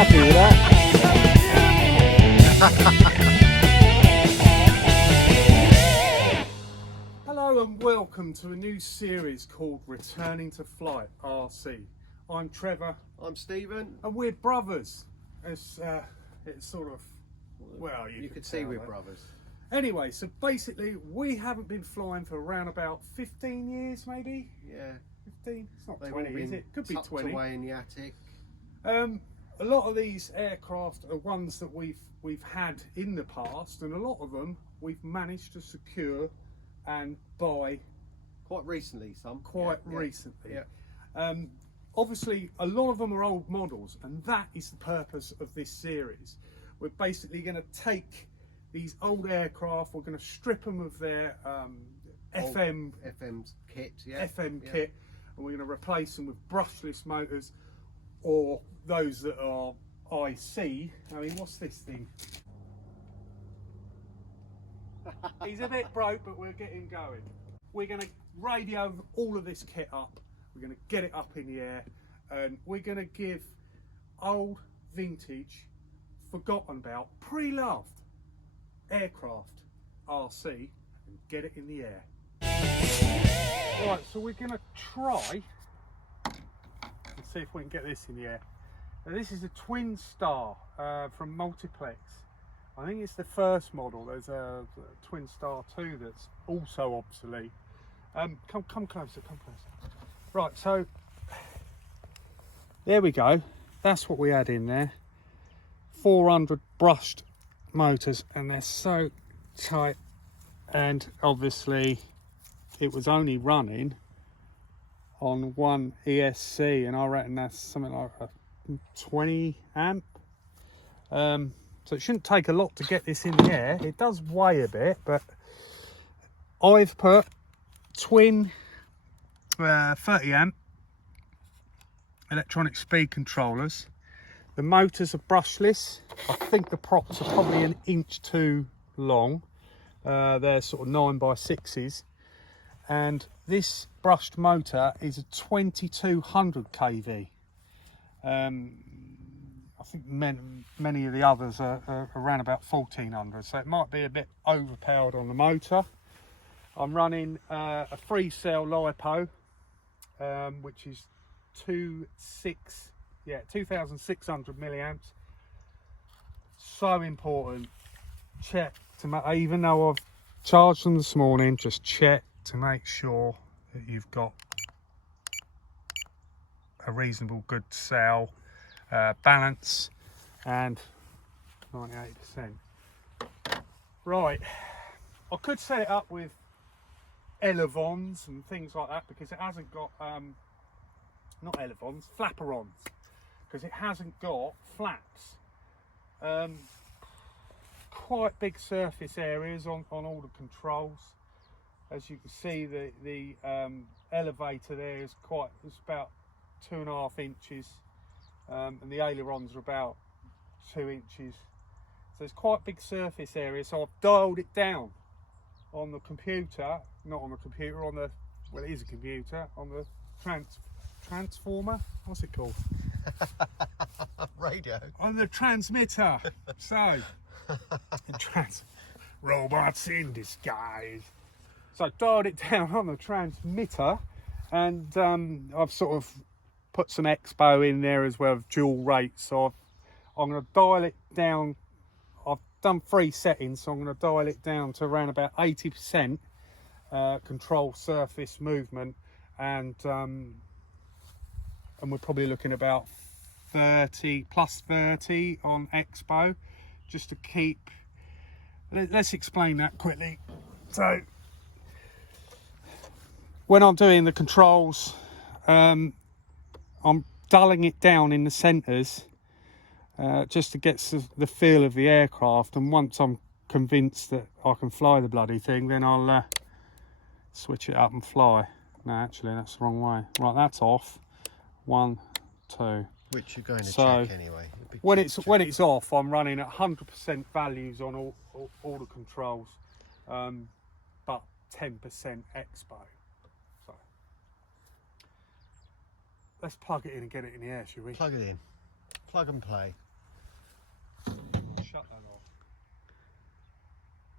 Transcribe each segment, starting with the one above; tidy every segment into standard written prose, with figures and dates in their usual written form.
Happy with that. Hello and welcome to a new series called Returning to Flight RC. I'm Trevor. I'm Stephen. And we're brothers. It's sort of, well, you could see we're brothers. Anyway, so basically we haven't been flying for around about 15 years maybe? Yeah. 15? It's not They've 20, is it? Could be 20. Away in the attic. A lot of these aircraft are ones that we've had in the past, and a lot of them we've managed to secure and buy quite recently. Recently. Yeah. Obviously, a lot of them are old models, and that is the purpose of this series. We're basically going to take these old aircraft, we're going to strip them of their FM kit, kit, and we're going to replace them with brushless motors, or those that are IC. I mean, what's this thing? He's a bit broke, but we'll get him going. We're going to radio all of this kit up. We're going to get it up in the air, and we're going to give old, vintage, forgotten about, pre-loved aircraft RC and get it in the air. Right, so we're going to try and see if we can get this in the air. Now, this is a Twin Star from Multiplex. I think it's the first model. There's a Twin Star 2 that's also obsolete. Come closer, come closer. Right, so there we go. That's what we had in there. 400 brushed motors, and they're so tight. And obviously it was only running on one ESC, and I reckon that's something like a 20 amp. So it shouldn't take a lot to get this in the air. It does weigh a bit, but I've put twin 30 amp electronic speed controllers. The motors are brushless. I think the props are probably an inch too long. They're sort of 9x6s, and this brushed motor is a 2200 kV. I think many of the others are around about 1400, so it might be a bit overpowered on the motor. I'm running a 3-cell LiPo, which is 2600 milliamps. So important. Check to even though I've charged them this morning, just check to make sure that you've got a reasonable good cell balance, and 98%. Right, I could set it up with elevons and things like that, because it hasn't got not elevons, flapperons, because it hasn't got flaps. Quite big surface areas on all the controls. As you can see, the elevator there is it's about 2.5 inches, and the ailerons are about 2 inches. So it's quite big surface area. So I've dialed it down on the computer, not on the computer, on the, well, it is a computer, on the transformer, what's it called? Radio. On the transmitter. So, robots in disguise. So I dialed it down on the transmitter, and I've sort of put some expo in there as well, dual rates. So I'm going to dial it down. I've done 3 settings, so I'm going to dial it down to around about 80% control surface movement, and we're probably looking about 30 plus 30 on expo, just to keep. Let's explain that quickly. So when I'm doing the controls, I'm dulling it down in the centres, just to get the feel of the aircraft, and once I'm convinced that I can fly the bloody thing, then I'll switch it up and fly. No, actually that's the wrong way. Right, that's off. 1, 2. Which you're going to check anyway. When it's off, I'm running at 100% values on all the controls, but 10% expo. So let's plug it in and get it in the air, shall we? Plug it in. Plug and play. shut that off.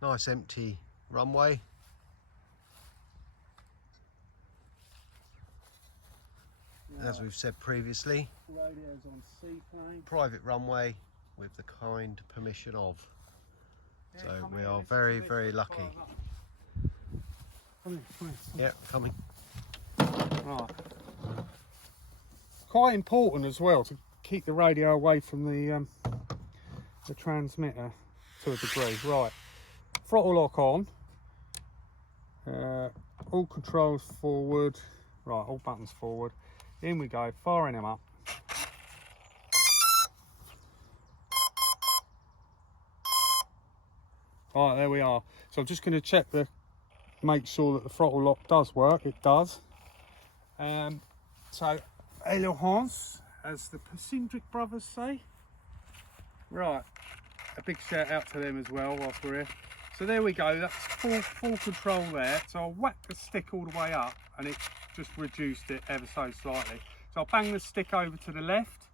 Nice empty runway. As we've said previously, Radio's on seaplane. private runway with the kind permission of. Yeah, So come we here, are listen to very, this, very it's lucky. fired up. Come here, come here. Yeah, coming. Right. Quite important as well to keep the radio away from the transmitter to a degree. Right, throttle lock on. All controls forward. Right, all buttons forward. In we go, firing them up. Right, there we are. So I'm just going to check make sure that the throttle lock does work. It does. So ailerons, as the Petrincic brothers say. Right, a big shout out to them as well whilst we're here. So there we go, that's full control there. So I'll whack the stick all the way up and it just reduced it ever so slightly. So I'll bang the stick over to the left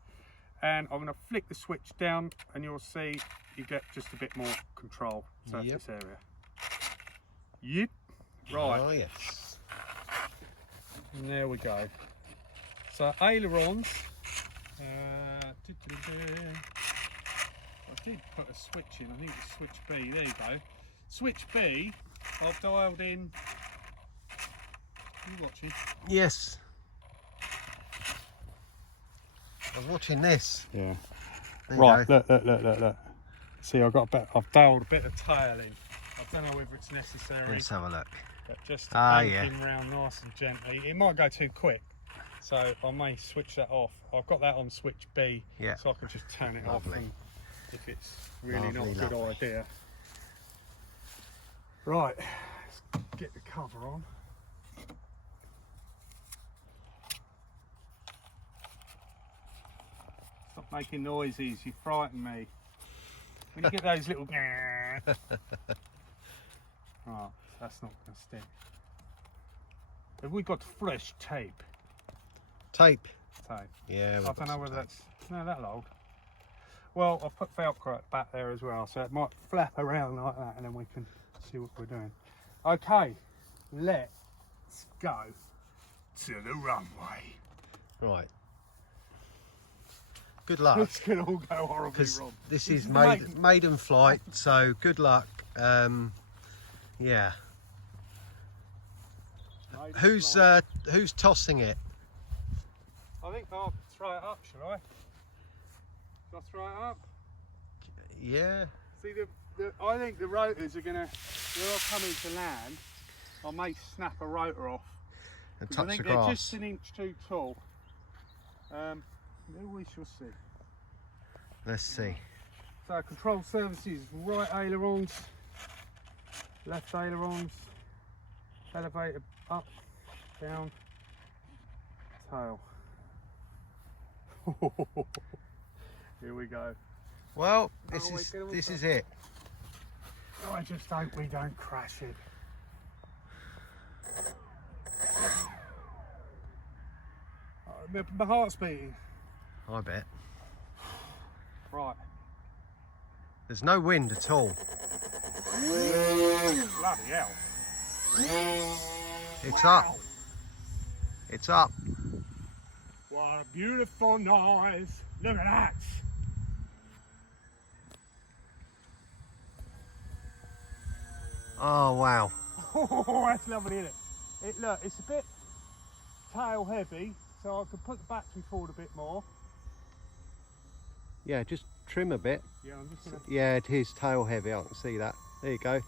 and I'm going to flick the switch down and you'll see you get just a bit more control surface area. Yep. Right. Oh yes. And there we go. So ailerons. I did put a switch in. I think it's switch B. There you go. Switch B. I've dialed in. Are you watching? Yes. I was watching this. Yeah. There you Right. go. Look. See, I've dialed a bit of tail in. I don't know whether it's necessary. Let's have a look. But just Ah, banking round nice and gently. It might go too quick, so I may switch that off. I've got that on switch B, so I can just turn it off if it's really not a good idea. Right, let's get the cover on. Stop making noises, you frighten me. When you get those little... Right, that's not going to stick. Have we got fresh tape? Tape. Tape. Yeah. I don't know whether that's... No, that'll hold. Well, I've put Velcro at the back there as well, so it might flap around like that and then we can see what we're doing. Okay, let's go to the runway. Right. Good luck. This could all go horribly wrong. This is maiden flight, so good luck. Yeah. Who's tossing it? I think I'll throw it up, shall I? Shall I throw it up? Yeah. See, I think the rotors are gonna, they're coming to land. I may snap a rotor off. And I touch think the they're grass. just an inch too tall. We shall see. Let's see. So control services, right ailerons, left ailerons, elevator up, down, tail. Here we go. Well, this is it. I just hope we don't crash it. My heart's beating. I bet. Right. There's no wind at all. Bloody hell. It's up. It's up. What a beautiful noise. Look at that. Oh wow. Oh, that's lovely, isn't it? Look, it's a bit tail heavy, so I could put the battery forward a bit more. Yeah, just trim a bit. Yeah, I'm just gonna... Yeah, it is tail heavy. I can see that. There you go.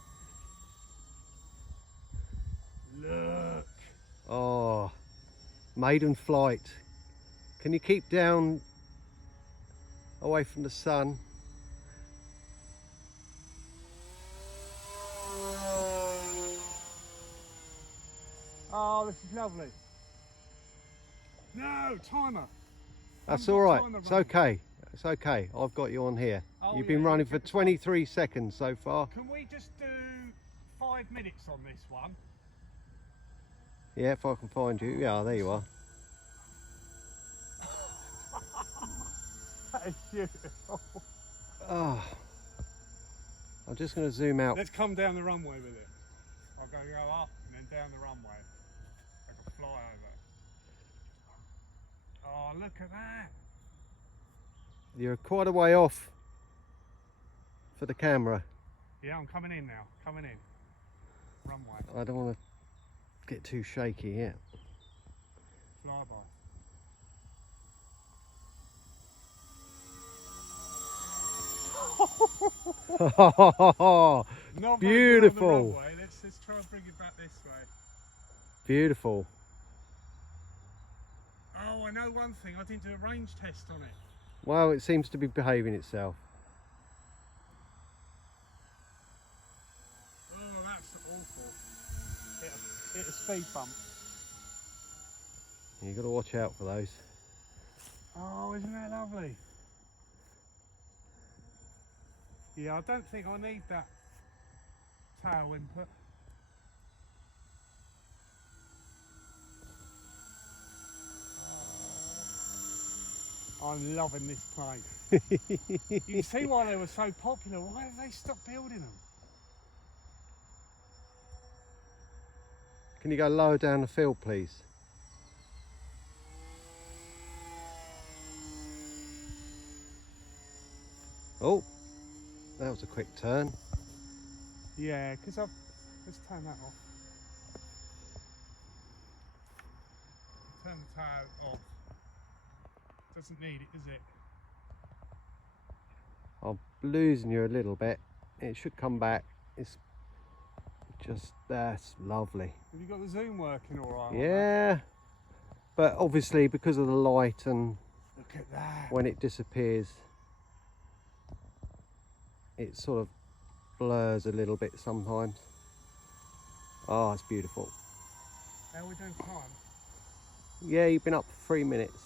Look. Oh, maiden flight. Can you keep down away from the sun? Oh, this is lovely. No, timer. That's all right. It's okay. It's okay. I've got you on here. Oh, You've been running for 23 seconds so far. Can we just do 5 minutes on this one? Yeah, if I can find you. Yeah, there you are. That is beautiful. Oh, I'm just going to zoom out. Let's come down the runway with it. I'm going to go up and then down the runway. Like a flyover. Oh, look at that. You're quite a way off for the camera. Yeah, I'm coming in now. Coming in. Runway. I don't want to get too shaky here. Flyby. Not very good on the Beautiful. runway. Let's try and bring it back this way. Beautiful. Oh, I know one thing. I didn't do a range test on it. Well, it seems to be behaving itself. Oh, that's awful. Hit a speed bump. You've got to watch out for those. Oh, isn't that lovely? Yeah, I don't think I need that tail input. Oh, I'm loving this plane. You can see why they were so popular. Why have they stopped building them? Can you go lower down the field, please? Oh, that was a quick turn. Yeah, because let's turn that off. Turn the tail off. Doesn't need it, does it? I'm losing you a little bit. It should come back. It's just, that's lovely. Have you got the zoom working all right? Yeah, but obviously because of the light and Look at that. when it disappears, it sort of blurs a little bit sometimes. Oh, it's beautiful. How are we doing time? Yeah, you've been up for 3 minutes.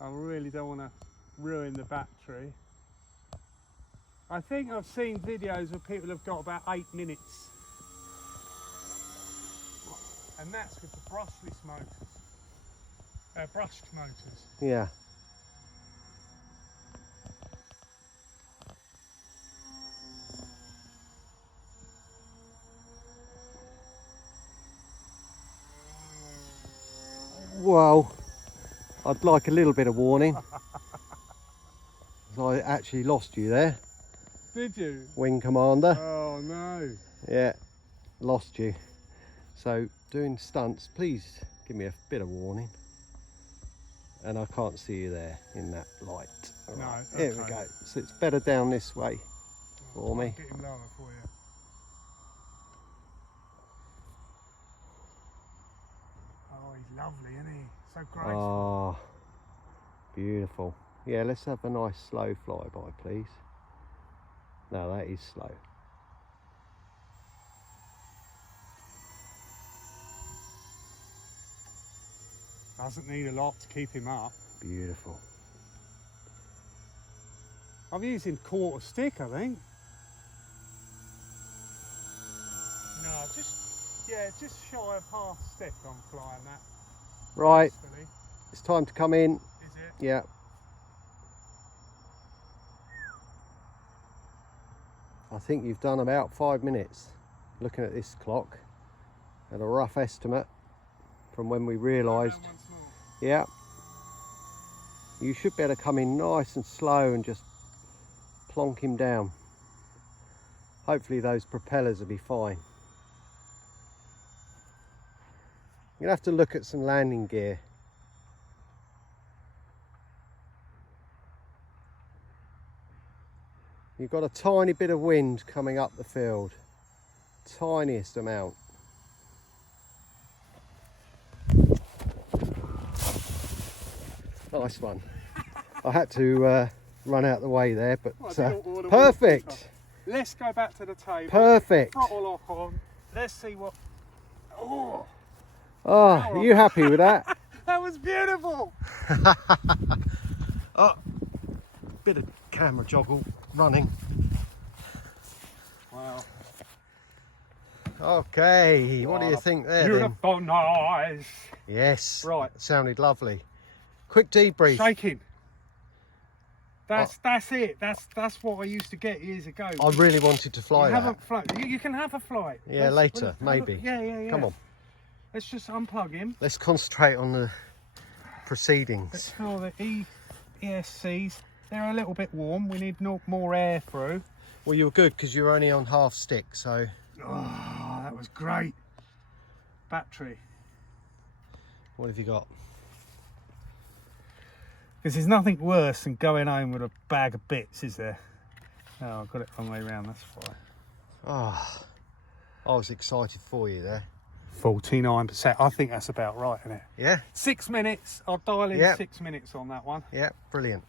I really don't want to ruin the battery. I think I've seen videos where people have got about 8 minutes. And that's with the brushless motors. Brushed motors. Yeah. Well, I'd like a little bit of warning. I actually lost you there, Did you? Wing Commander. Oh no. Yeah, lost you. So doing stunts, please give me a bit of warning. And I can't see you there in that light. All No, right, here we okay. go. So it's better down this way for me. Get him lower for you. Oh, he's lovely, isn't he? So graceful. Oh, beautiful. Yeah, let's have a nice slow flyby, please. No, that is slow. Doesn't need a lot to keep him up. Beautiful. I'm using quarter stick, I think. No, just shy of half stick I'm flying that. Right, gracefully. it's time to come in. Is it? Yeah. I think you've done about 5 minutes looking at this clock at a rough estimate from when we realised. Down once more. Yeah, you should be able to come in nice and slow and just plonk him down. Hopefully those propellers will be fine. You're gonna have to look at some landing gear. You've got a tiny bit of wind coming up the field, tiniest amount. Nice one. I had to run out the way there, but Well, I didn't wanna walk perfect. this way. Let's go back to the table. Perfect. Throttle lock on. Let's see what. Oh, Oh, are you happy with that? that was beautiful. Oh, bit of camera joggle running. Wow. Okay, what do you think there then? Beautiful noise. Yes. Right. Sounded lovely. Quick debrief. Shaking. That's it. That's what I used to get years ago. I really wanted to fly You that. haven't flown. You can have a flight. Yeah, later, maybe. Yeah. Come on. Let's just unplug him. Let's concentrate on the Let's proceedings. feel the ESCs. They're a little bit warm. We need more air through. Well, you were good because you were only on half stick, so... Oh, that was great. Battery. What have you got? Because there's nothing worse than going home with a bag of bits, is there? Oh, I've got it on the way round, that's fine. Oh, I was excited for you there. 49%. I think that's about right, isn't it? Yeah? 6 minutes. I'll dial in 6 minutes on that one. Yeah, brilliant.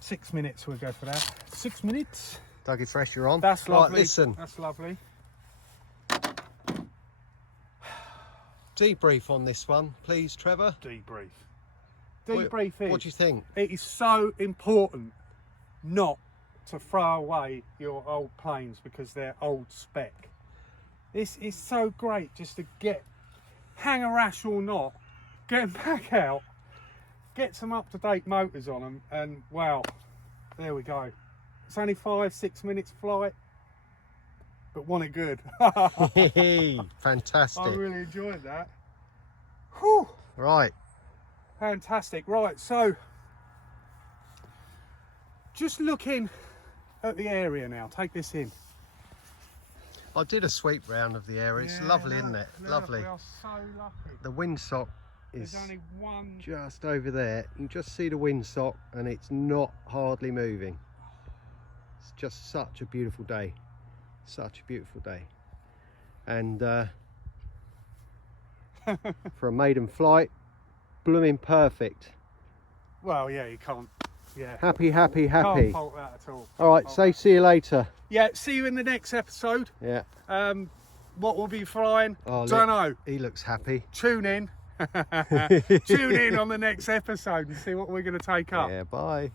6 minutes, we'll go for that. 6 minutes. Dougie Fresh, you're on. That's lovely. Right, listen. That's lovely. Debrief on this one, please, Trevor. Debrief. What Debrief is... What do you think? It is so important not to throw away your old planes because they're old spec. This is so great just to hang a rash or not, get them back out, get some up-to-date motors on them, and wow, there we go. It's only 5-6 minutes flight, but wasn't it good? Fantastic. I really enjoyed that. Whew. Right. Fantastic. Right, so just looking at the area now. Take this in. I did a sweep round of the area. It's lovely, isn't it? Lovely. We are so lucky. The windsock is There's only one. just over there. You can just see the windsock and it's not hardly moving. It's just such a beautiful day. Such a beautiful day. And for a maiden flight, blooming perfect. Well, yeah, you can't. Yeah. Happy, happy, happy. Can't fault that at all. All right, say see you later. Yeah, see you in the next episode. Yeah. What will be flying? Oh, Don't know. He looks happy. Tune in. Tune in on the next episode and see what we're going to take up. Yeah, bye.